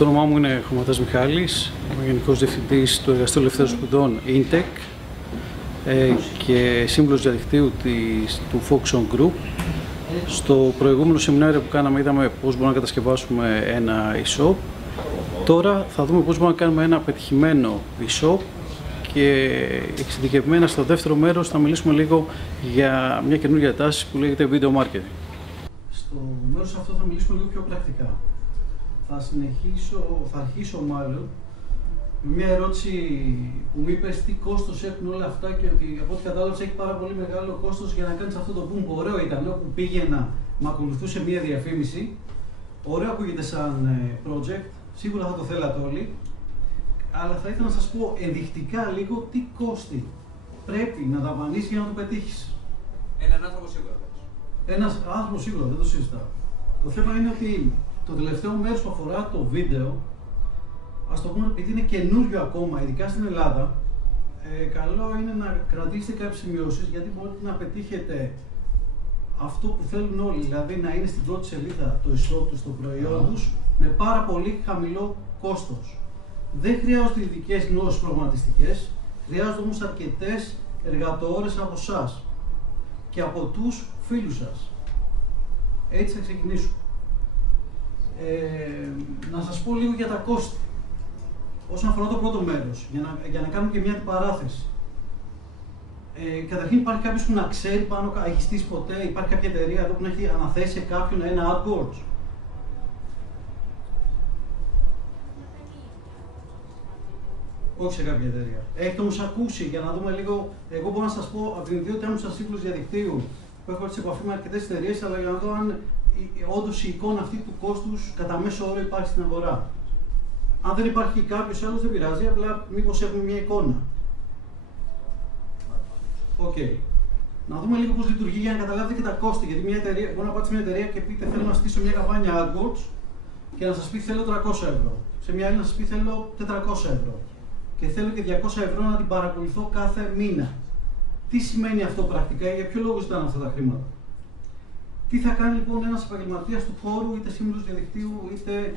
Το όνομά μου είναι Χωματάς Μιχάλης, είμαι Γενικός Διευθυντής του Εργαστηρίου Ελευθέρων Σπουδών Intec και σύμβουλος διαδικτύου του Foxon Group. Στο προηγούμενο σεμινάριο που κάναμε είδαμε πώς μπορούμε να κατασκευάσουμε ένα e-shop. Τώρα θα δούμε πώς μπορούμε να κάνουμε ένα πετυχημένο e-shop και εξειδικευμένα στο δεύτερο μέρος θα μιλήσουμε λίγο για μια καινούργια τάση που λέγεται video marketing. Στο μέρος αυτό θα μιλήσουμε λίγο πιο πρακτικά. Θα αρχίσω μάλλον με μια ερώτηση που μου είπες τι κόστος έχουν όλα αυτά και ότι από ό,τι κατάλαβες έχει πάρα πολύ μεγάλο κόστος για να κάνεις αυτό το boom που ωραίο ήταν όπου πήγαινα, με ακολουθούσε μια διαφήμιση. Ωραίο ακούγεται σαν project, σίγουρα θα το θέλατε όλοι, αλλά θα ήθελα να σας πω ενδεικτικά λίγο τι κόστη πρέπει να δαπανίσεις για να το πετύχεις. Έναν άνθρωπο σίγουρα. Ένας άνθρωπος σίγουρα, δεν το συζητάω. Το θέμα είναι ότι το τελευταίο μέρος που αφορά το βίντεο, ας το πούμε επειδή είναι καινούριο ακόμα, ειδικά στην Ελλάδα, καλό είναι να κρατήσετε κάποιες σημειώσεις γιατί μπορείτε να πετύχετε αυτό που θέλουν όλοι, δηλαδή να είναι στην πρώτη σελίδα το e-shop τους, το προϊόν τους, με πάρα πολύ χαμηλό κόστος. Δεν χρειάζονται ειδικές γνώσεις προγραμματιστικές, χρειάζονται όμως αρκετές εργατοώρες από εσάς και από τους φίλους σας. Έτσι θα ξεκινήσουμε. Να σας πω λίγο για τα κόστη. Όσον αφορά το πρώτο μέρος, για να κάνουμε και μια αντιπαράθεση. Καταρχήν υπάρχει κάποιος που να ξέρει πάνω, έχει στήσει ποτέ, υπάρχει κάποια εταιρεία εδώ που να έχει αναθέσει σε κάποιον ένα AdWords. Όχι σε κάποια εταιρεία. Έχετε όμως ακούσει, για να δούμε λίγο, εγώ μπορώ να σας πω από την ιδιότητά μου σαν σύμβουλος διαδικτύου που έχω έρθει σε επαφή με αρκετές εταιρείες, αλλά για να δω αν όντως η εικόνα αυτή του κόστους κατά μέσο όρο υπάρχει στην αγορά. Αν δεν υπάρχει κάποιος άλλος δεν πειράζει, απλά μήπως έχουμε μια εικόνα. Οκ. Να δούμε λίγο πώς λειτουργεί για να καταλάβετε και τα κόστη. Γιατί μια εταιρεία, μπορεί να πάτε σε μια εταιρεία και πείτε θέλω να στήσω μια καμπάνια AdWords και να σας πει θέλω 300 ευρώ. Σε μια άλλη να σας πει θέλω 400 ευρώ. Και θέλω και 200 ευρώ να την παρακολουθώ κάθε μήνα. Τι σημαίνει αυτό πρακτικά, για ποιο λόγο ζητάνε αυτά τα χρήματα. Τι θα κάνει λοιπόν ένας επαγγελματίας του χώρου, είτε σύμβουλος διαδικτύου, είτε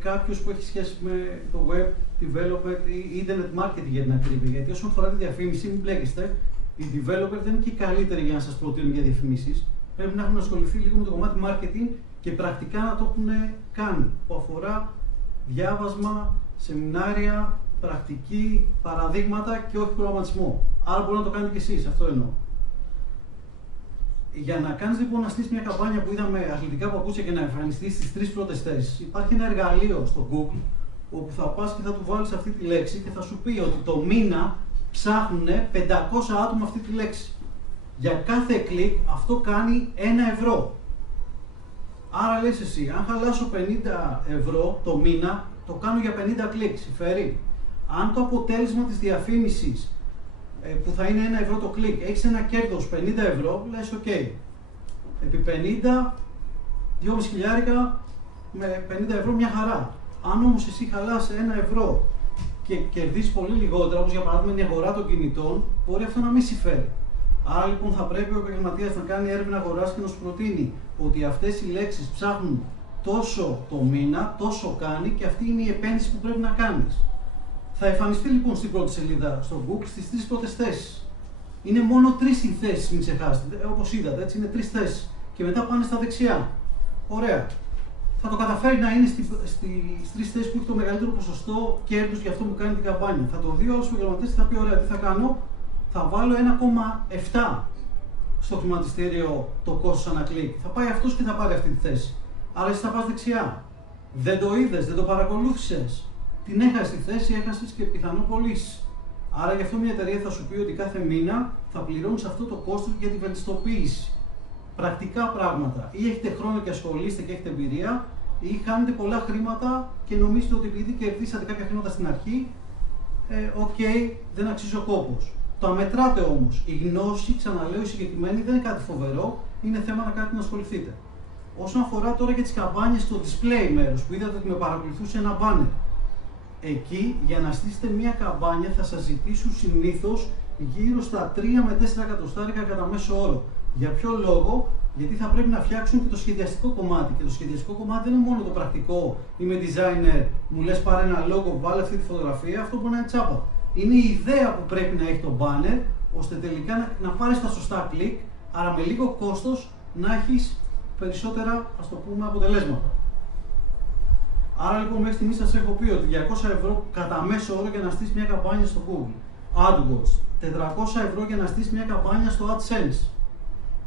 κάποιος που έχει σχέση με το web development ή internet marketing για την ακρίβεια. Γιατί όσον αφορά τη διαφήμιση, μην μπλέκεστε, οι developer δεν είναι και οι καλύτεροι για να σας προτείνουν για διαφημίσεις. Πρέπει να έχουν ασχοληθεί λίγο με το κομμάτι marketing και πρακτικά να το έχουν κάνει. Που αφορά διάβασμα, σεμινάρια, πρακτική, παραδείγματα και όχι προγραμματισμό. Άρα μπορεί να το κάνετε κι εσείς, αυτό εννοώ. Για να κάνεις λοιπόν να στήσεις μια καμπάνια που είδαμε αθλητικά που ακούσε και να εμφανιστεί στις τρεις πρώτες θέσεις, υπάρχει ένα εργαλείο στο Google όπου θα πας και θα του βάλεις αυτή τη λέξη και θα σου πει ότι το μήνα ψάχνουν 500 άτομα αυτή τη λέξη. Για κάθε κλικ αυτό κάνει 1 ευρώ. Άρα λες εσύ, αν χαλάσω 50 ευρώ το μήνα, το κάνω για 50 κλικ, συμφέρει. Αν το αποτέλεσμα της διαφήμισης που θα είναι 1 ευρώ το κλικ, έχεις ένα κέρδος 50 ευρώ, λες ok. Επί 50, 2,5 χιλιάρικα με 50 ευρώ μια χαρά. Αν όμως εσύ χαλάς 1 ευρώ και κερδίσεις πολύ λιγότερα, όπως για παράδειγμα η αγορά των κινητών, μπορεί αυτό να μην συμφέρει. Άρα λοιπόν θα πρέπει ο επαγγελματίας να κάνει έρευνα αγοράς και να σου προτείνει ότι αυτές οι λέξεις ψάχνουν τόσο το μήνα, τόσο κάνει και αυτή είναι η επένδυση που πρέπει να κάνεις. Θα εμφανιστεί λοιπόν στην πρώτη σελίδα στο Google στις 3 πρώτες θέσεις. Είναι μόνο 3 οι θέσεις, μην ξεχάσετε, όπως είδατε, έτσι είναι 3 θέσεις. Και μετά πάνε στα δεξιά. Ωραία. Θα το καταφέρει να είναι στις 3 θέσεις που έχει το μεγαλύτερο ποσοστό κέρδους για αυτό που κάνει την καμπάνια. Θα το δει ο άλλος επαγγελματίας και θα πει: ωραία, τι θα κάνω, θα βάλω 1,7 στο χρηματιστήριο το κόστος ανά κλικ. Θα πάει αυτός και θα πάρει αυτή τη θέση. Άρα εσύ θα πας δεξιά. Δεν το είδες, δεν το παρακολούθησες. Την έχασες τη θέση, έχασες και πιθανό πωλήσεις. Άρα γι' αυτό μια εταιρεία θα σου πει ότι κάθε μήνα θα πληρώνεις αυτό το κόστος για τη βελτιστοποίηση. Πρακτικά πράγματα. Ή έχετε χρόνο και ασχολείστε και έχετε εμπειρία, ή χάνετε πολλά χρήματα και νομίζετε ότι επειδή κερδίσατε κάποια χρήματα στην αρχή, δεν αξίζει ο κόπος. Το αμετράτε όμως. Η γνώση, ξαναλέω, η συγκεκριμένη δεν είναι κάτι φοβερό, είναι θέμα να κάτι να ασχοληθείτε. Όσον αφορά τώρα για τις καμπάνιες στο display μέρος, που είδατε ότι με παρακολουθούσε ένα banner. Εκεί, για να στήσετε μια καμπάνια, θα σας ζητήσουν συνήθως γύρω στα 3 με 4 εκατοστάρικα κατά μέσο όρο. Για ποιο λόγο? Γιατί θα πρέπει να φτιάξουν και το σχεδιαστικό κομμάτι. Και το σχεδιαστικό κομμάτι δεν είναι μόνο το πρακτικό. Είμαι designer, μου λες πάρε ένα logo, βάλε αυτή τη φωτογραφία, αυτό μπορεί να είναι τσάπα. Είναι η ιδέα που πρέπει να έχει το banner, ώστε τελικά να πάρεις τα σωστά κλικ, άρα με λίγο κόστος να έχεις περισσότερα, ας το πούμε, αποτελέσματα. Άρα λοιπόν μέχρι στιγμής σας έχω πει ότι 200 ευρώ κατά μέσο όρο για να στήσεις μια καμπάνια στο Google AdWords, 400 ευρώ για να στήσεις μια καμπάνια στο AdSense.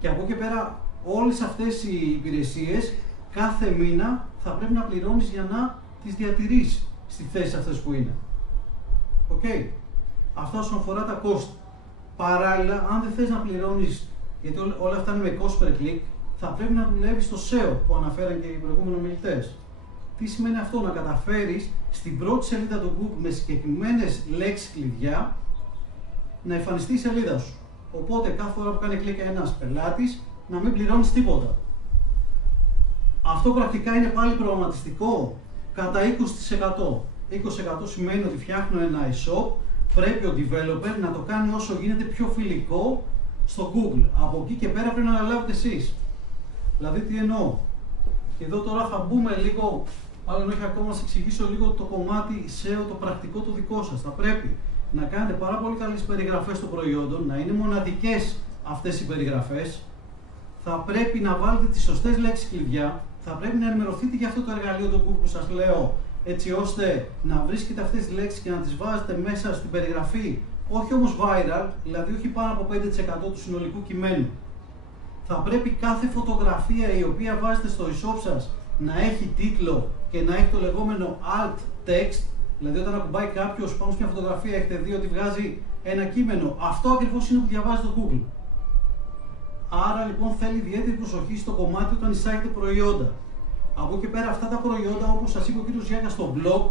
Και από εκεί πέρα όλες αυτές οι υπηρεσίες κάθε μήνα θα πρέπει να πληρώνεις για να τις διατηρείς στη θέση αυτές που είναι. Οκ. Αυτό όσον αφορά τα κόστη. Παράλληλα, αν δεν θες να πληρώνεις, γιατί όλα αυτά είναι με cost per click, θα πρέπει να δουλεύεις στο SEO που αναφέραν και οι προηγούμενοι ομιλητές. Τι σημαίνει αυτό? Να καταφέρεις στην πρώτη σελίδα του Google με συγκεκριμένες λέξεις κλειδιά να εμφανιστεί η σελίδα σου. Οπότε κάθε φορά που κάνει κλικ ένας πελάτης να μην πληρώνεις τίποτα. Αυτό πρακτικά είναι πάλι προγραμματιστικό κατά 20%. 20% σημαίνει ότι φτιάχνω ένα e-shop, πρέπει ο developer να το κάνει όσο γίνεται πιο φιλικό στο Google. Από εκεί και πέρα πρέπει να αναλάβετε εσείς. Δηλαδή τι εννοώ? Και εδώ τώρα θα μπούμε λίγο, μάλλον όχι ακόμα, να σας εξηγήσω λίγο το κομμάτι SEO, το πρακτικό το δικό σας. Θα πρέπει να κάνετε πάρα πολύ καλές περιγραφές των προϊόντων, να είναι μοναδικές αυτές οι περιγραφές. Θα πρέπει να βάλετε τις σωστές λέξεις κλειδιά, θα πρέπει να ενημερωθείτε για αυτό το εργαλείο το Google που σας λέω, έτσι ώστε να βρίσκετε αυτές τις λέξεις και να τις βάζετε μέσα στην περιγραφή, όχι όμως viral, δηλαδή όχι πάνω από 5% του συνολικού κειμένου. Θα πρέπει κάθε φωτογραφία η οποία βάζετε στο e-shop σας να έχει τίτλο και να έχει το λεγόμενο alt text, δηλαδή όταν ακουμπάει κάποιος πάνω σε μια φωτογραφία έχετε δει ότι βγάζει ένα κείμενο. Αυτό ακριβώς είναι που διαβάζει το Google. Άρα λοιπόν θέλει ιδιαίτερη προσοχή στο κομμάτι όταν εισάγετε προϊόντα. Από εκεί πέρα αυτά τα προϊόντα, όπως σας είπε ο κύριος Γιάκας στο blog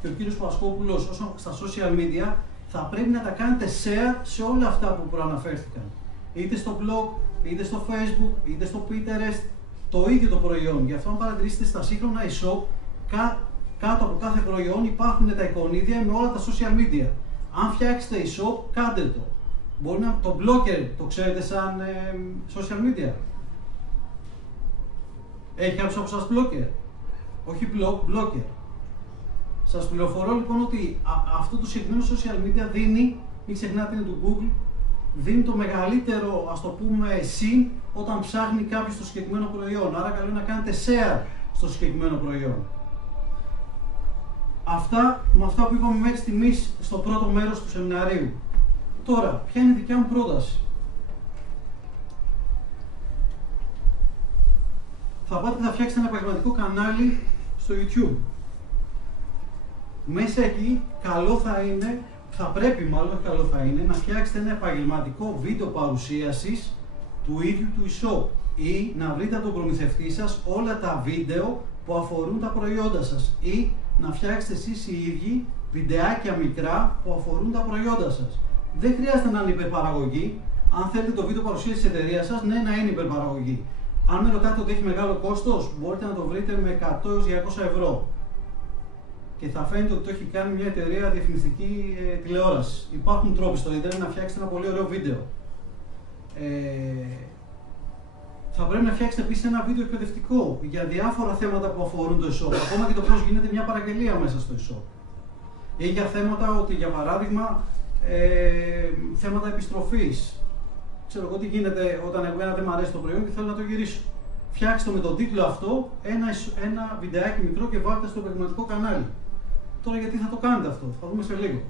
και ο κύριος Πασκόπουλος στα social media, θα πρέπει να τα κάνετε share σε όλα αυτά που προαναφέρθηκαν. Είτε στο blog, είτε στο Facebook, είτε στο Pinterest, το ίδιο το προϊόν. Γι' αυτό αν παρατηρήσετε στα σύγχρονα e-shop, κάτω από κάθε προϊόν υπάρχουν τα εικονίδια με όλα τα social media. Αν φτιάξετε e-shop, κάντε το. Μπορεί να το blogger, το ξέρετε σαν social media. Έχει κάποιος από σας blogger? Όχι blogger. Σας πληροφορώ λοιπόν ότι αυτό το συγκεκριμένο social media δίνει, μην ξεχνάτε είναι του Google, δίνει το μεγαλύτερο, ας το πούμε, συν όταν ψάχνει κάποιος το συγκεκριμένο προϊόν. Άρα καλό είναι να κάνετε share στο συγκεκριμένο προϊόν. Αυτά με αυτά που είπαμε μέχρι στιγμής στο πρώτο μέρος του σεμιναρίου. Τώρα, ποια είναι η δικιά μου πρόταση? Θα πάτε να φτιάξετε ένα επαγγελματικό κανάλι στο YouTube. Μέσα εκεί καλό θα είναι, θα πρέπει μάλλον καλό θα είναι, να φτιάξετε ένα επαγγελματικό βίντεο παρουσίασης του ίδιου του e-shop ή να βρείτε από τον προμηθευτή σας όλα τα βίντεο που αφορούν τα προϊόντα σας ή να φτιάξετε εσείς οι ίδιοι βιντεάκια μικρά που αφορούν τα προϊόντα σας. Δεν χρειάζεται να είναι υπερπαραγωγή. Αν θέλετε το βίντεο παρουσίαση της εταιρείας σας, ναι, να είναι υπερπαραγωγή. Αν με ρωτάτε ότι έχει μεγάλο κόστος, μπορείτε να το βρείτε με 100 έως 200 ευρώ. Και θα φαίνεται ότι το έχει κάνει μια εταιρεία διαφημιστική τηλεόραση. Υπάρχουν τρόποι στο ίντερνετ να φτιάξετε ένα πολύ ωραίο βίντεο. Θα πρέπει να φτιάξετε επίσης ένα βίντεο εκπαιδευτικό για διάφορα θέματα που αφορούν το e-shop. Ακόμα και το πώς γίνεται μια παραγγελία μέσα στο e-shop. Ή για θέματα ότι, για παράδειγμα, θέματα επιστροφής. Ξέρω εγώ τι γίνεται όταν εμένα δεν μου αρέσει το προϊόν και θέλω να το γυρίσω. Φτιάξτε με τον τίτλο αυτό ένα βιντεάκι μικρό και βάλτε στο επαγγελματικό κανάλι. Τώρα γιατί θα το κάνετε αυτό, θα δούμε σε λίγο.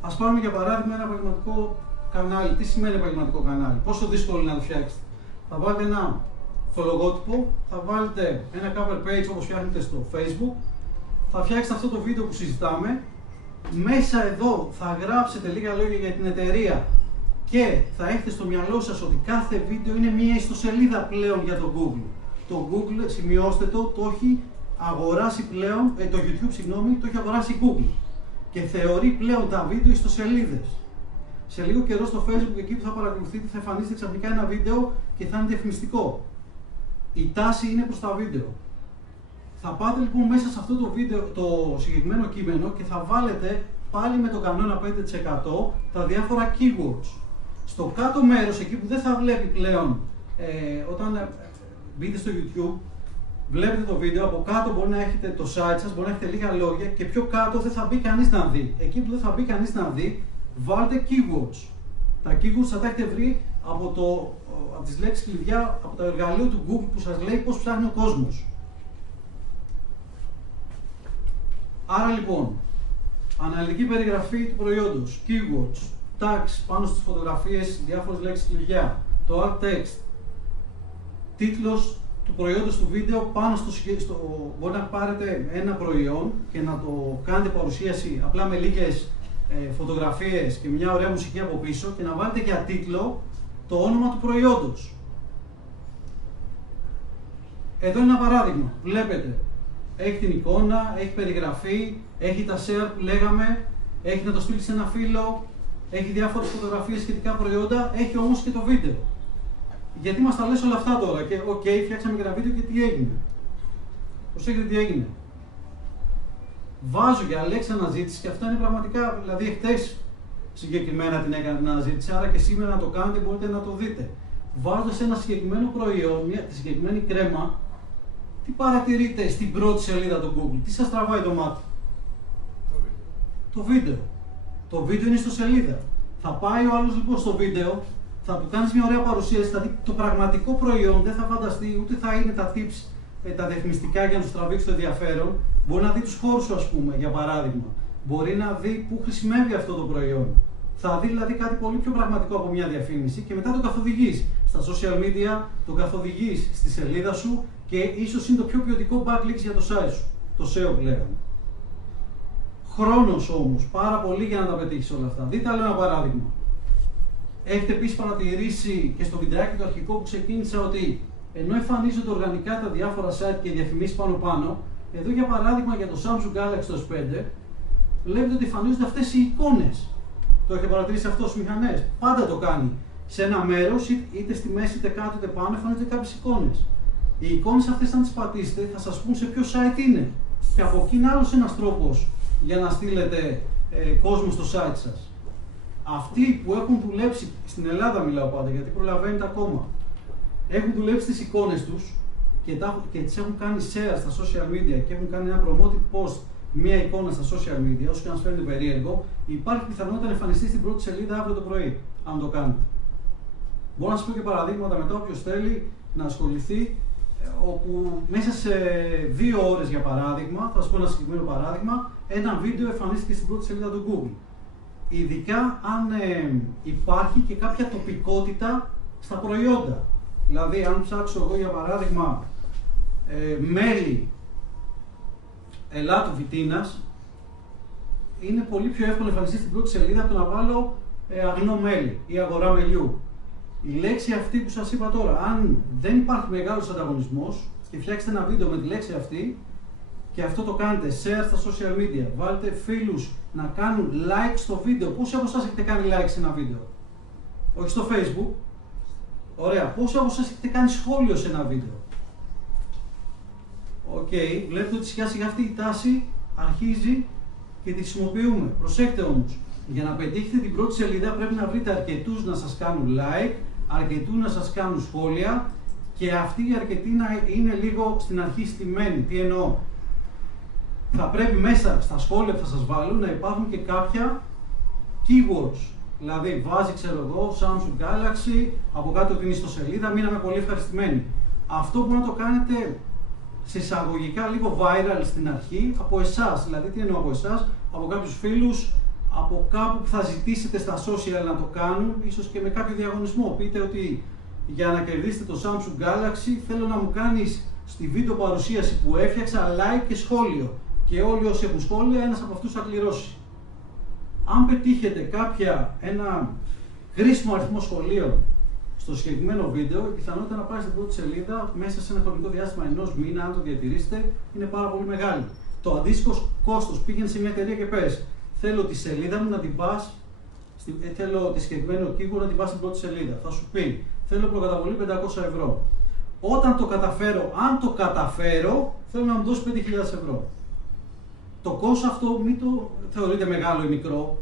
Ας πάρουμε για παράδειγμα ένα επαγγελματικό κανάλι. Τι σημαίνει επαγγελματικό κανάλι, πόσο δύσκολο είναι να το φτιάξετε? Θα βάλετε ένα λογότυπο, θα βάλετε ένα cover page όπως φτιάχνετε στο Facebook, θα φτιάξετε αυτό το βίντεο που συζητάμε. Μέσα εδώ θα γράψετε λίγα λόγια για την εταιρεία και θα έχετε στο μυαλό σας ότι κάθε βίντεο είναι μια ιστοσελίδα πλέον για το Google. Το Google, σημειώστε το έχει αγοράσει πλέον, το YouTube συγγνώμη, το έχει αγοράσει η Google και θεωρεί πλέον τα βίντεο ιστοσελίδες. Σε λίγο καιρό στο Facebook, εκεί που θα παρακολουθείτε, θα εμφανίσετε ξαφνικά ένα βίντεο και θα είναι διαφημιστικό. Η τάση είναι προς τα βίντεο. Θα πάτε λοιπόν μέσα σε αυτό το βίντεο, το συγκεκριμένο κείμενο και θα βάλετε πάλι με το κανόνα 5% τα διάφορα keywords. Στο κάτω μέρος, εκεί που δεν θα βλέπει πλέον όταν μπείτε στο YouTube, βλέπετε το βίντεο, από κάτω μπορεί να έχετε το site σας, μπορεί να έχετε λίγα λόγια και πιο κάτω δεν θα μπει κανείς να δει. Εκεί που δεν θα μπει κανείς να δει, βάλτε keywords. Τα keywords θα τα έχετε βρει από τις λέξεις κλειδιά, από το εργαλείο του Google που σας λέει πώς ψάχνει ο κόσμος. Άρα λοιπόν, αναλυτική περιγραφή του προϊόντος, keywords, tags πάνω στις φωτογραφίες, διάφορες λέξεις κλειδιά, το alt text, τίτλος του προϊόντος του βίντεο πάνω μπορεί να πάρετε ένα προϊόν και να το κάνετε παρουσίαση απλά με λίγες φωτογραφίες και μια ωραία μουσική από πίσω και να βάλετε για τίτλο το όνομα του προϊόντος. Εδώ είναι ένα παράδειγμα. Βλέπετε, έχει την εικόνα, έχει περιγραφή, έχει τα share που λέγαμε, έχει να το στείλει σε ένα φίλο, έχει διάφορες φωτογραφίες σχετικά προϊόντα, έχει όμως και το βίντεο. Γιατί μας τα λες όλα αυτά τώρα και φτιάξαμε και ένα βίντεο και τι έγινε. Προσέξτε τι έγινε. Βάζω για λέξη αναζήτηση και αυτά είναι πραγματικά, δηλαδή χτες συγκεκριμένα την έκανα την αναζήτηση, άρα και σήμερα να το κάνετε μπορείτε να το δείτε. Βάζοντας ένα συγκεκριμένο προϊόν, τη συγκεκριμένη κρέμα, τι παρατηρείτε στην πρώτη σελίδα του Google, τι σας τραβάει το μάτι. Το βίντεο. Το βίντεο είναι στο σελίδα. Θα πάει ο άλλος λοιπόν στο βίντεο, θα του κάνεις μια ωραία παρουσίαση, θα δει το πραγματικό προϊόν, δεν θα φανταστεί ούτε θα είναι τα tips, τα διαφημιστικά για να τους τραβήξει το ενδιαφέρον. Μπορεί να δει τους χώρους σου, ας πούμε, για παράδειγμα. Μπορεί να δει πού χρησιμεύει αυτό το προϊόν. Θα δει δηλαδή κάτι πολύ πιο πραγματικό από μια διαφήμιση και μετά το καθοδηγείς στα social media, το καθοδηγείς στη σελίδα σου και ίσως είναι το πιο ποιοτικό backlinks για το site σου, το SEO που λέγαμε. Χρόνος όμως, πάρα πολύ για να τα πετύχεις όλα αυτά. Δείτε άλλο ένα παράδειγμα. Έχετε επίσης παρατηρήσει και στο βιντεάκι το αρχικό που ξεκίνησα ότι ενώ εμφανίζονται οργανικά τα διάφορα site και διαφημίσεις πάνω, εδώ για παράδειγμα για το Samsung Galaxy S5, βλέπετε ότι εμφανίζονται αυτές οι εικόνες. Το έχετε παρατηρήσει αυτό στις μηχανές. Πάντα το κάνει. Σε ένα μέρος, είτε στη μέση είτε κάτω είτε πάνω, εμφανίζονται κάποιες εικόνες. Οι εικόνες αυτές, αν τις πατήσετε, θα σας πούν σε ποιο site είναι. Και από εκεί είναι άλλος ένας τρόπος για να στείλετε κόσμο στο site σας. Αυτοί που έχουν δουλέψει, στην Ελλάδα μιλάω πάντα γιατί προλαβαίνετε ακόμα, έχουν δουλέψει τις εικόνες τους και τις έχουν κάνει share στα social media και έχουν κάνει ένα promoted post, μία εικόνα στα social media, όσο και να σας φαίνεται περίεργο, υπάρχει πιθανότητα να εμφανιστεί στην πρώτη σελίδα αύριο το πρωί, αν το κάνετε. Μπορώ να σας πω και παραδείγματα μετά, όποιος θέλει να ασχοληθεί, όπου μέσα σε 2 ώρες για παράδειγμα, θα σας πω ένα συγκεκριμένο παράδειγμα, ένα βίντεο εμφανίστηκε στην πρώτη σελίδα του Google. Ειδικά αν υπάρχει και κάποια τοπικότητα στα προϊόντα. Δηλαδή, αν ψάξω εγώ για παράδειγμα μέλι ελάτου βιτίνας, είναι πολύ πιο εύκολο να εμφανιστεί στην πρώτη σελίδα από το να βάλω αγνό μέλι ή αγορά μελιού. Η λέξη αυτή που σας είπα τώρα, αν δεν υπάρχει μεγάλος ανταγωνισμός και φτιάξετε ένα βίντεο με τη λέξη αυτή και αυτό το κάνετε share στα social media, βάλτε φίλους να κάνουν like στο βίντεο. Πόσοι από εσάς έχετε κάνει like σε ένα βίντεο? Όχι στο Facebook. Ωραία. Πόσοι από εσάς έχετε κάνει σχόλιο σε ένα βίντεο? Βλέπετε ότι σιγά σιγά αυτή η τάση αρχίζει και τη χρησιμοποιούμε. Προσέξτε όμως, για να πετύχετε την πρώτη σελίδα πρέπει να βρείτε αρκετούς να σας κάνουν like, αρκετούς να σας κάνουν σχόλια και αυτοί οι αρκετοί να είναι λίγο στην αρχή στημένοι. Τι εννοώ? Θα πρέπει μέσα στα σχόλια που θα σας βάλουν να υπάρχουν και κάποια keywords. Δηλαδή βάζει, ξέρω εγώ, Samsung Galaxy, από κάτω την ιστοσελίδα, μείναμε πολύ ευχαριστημένοι. Αυτό μπορεί να το κάνετε σε εισαγωγικά λίγο viral στην αρχή από εσάς. Δηλαδή τι εννοώ από εσάς? Από κάποιους φίλους, από κάπου που θα ζητήσετε στα social να το κάνουν, ίσως και με κάποιο διαγωνισμό. Πείτε ότι για να κερδίσετε το Samsung Galaxy θέλω να μου κάνεις στη βίντεο παρουσίαση που έφτιαξα like και σχόλιο. Και όλοι όσοι έχουν σχόλια, ένας από αυτούς θα κληρώσει. Αν πετύχετε ένα χρήσιμο αριθμό σχολείων στο συγκεκριμένο βίντεο, η πιθανότητα να πάει στην πρώτη σελίδα μέσα σε ένα χρονικό διάστημα 1 μήνα, αν το διατηρήσετε, είναι πάρα πολύ μεγάλη. Το αντίστοιχο κόστος, πήγαινε σε μια εταιρεία και πες, θέλω τη σελίδα μου να την πας, θέλω τη συγκεκριμένο keyword να την πας στην πρώτη σελίδα. Θα σου πει, θέλω προκαταβολή 500 ευρώ. Όταν το καταφέρω, αν το καταφέρω, θέλω να μου δώσει 5.000 ευρώ. Το κόστος αυτό μην το θεωρείτε μεγάλο ή μικρό.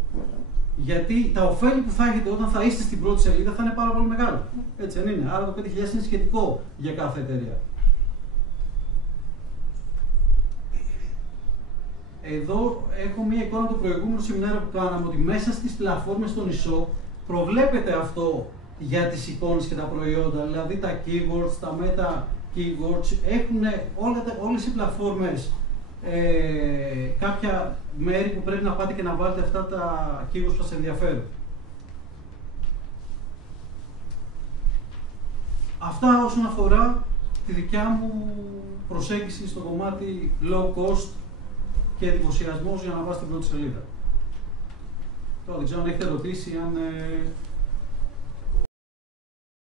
Γιατί τα ωφέλη που θα έχετε όταν θα είστε στην πρώτη σελίδα θα είναι πάρα πολύ μεγάλα. Έτσι δεν είναι? Άρα το 5.000 είναι σχετικό για κάθε εταιρεία. Εδώ έχω μία εικόνα του προηγούμενου σεμινάριου που κάναμε, ότι μέσα στις πλατφόρμες των e-shop προβλέπεται αυτό για τις εικόνες και τα προϊόντα, δηλαδή τα keywords, τα meta keywords, έχουν όλες οι πλατφόρμες κάποια μέρη που πρέπει να πάτε και να βάλετε αυτά τα keywords που σας ενδιαφέρουν. Αυτά όσον αφορά τη δικιά μου προσέγγιση στο κομμάτι low cost και εντυπωσιασμός για να πάω στην πρώτη σελίδα. Τώρα δεν ξέρω αν έχετε ερωτήσει, αν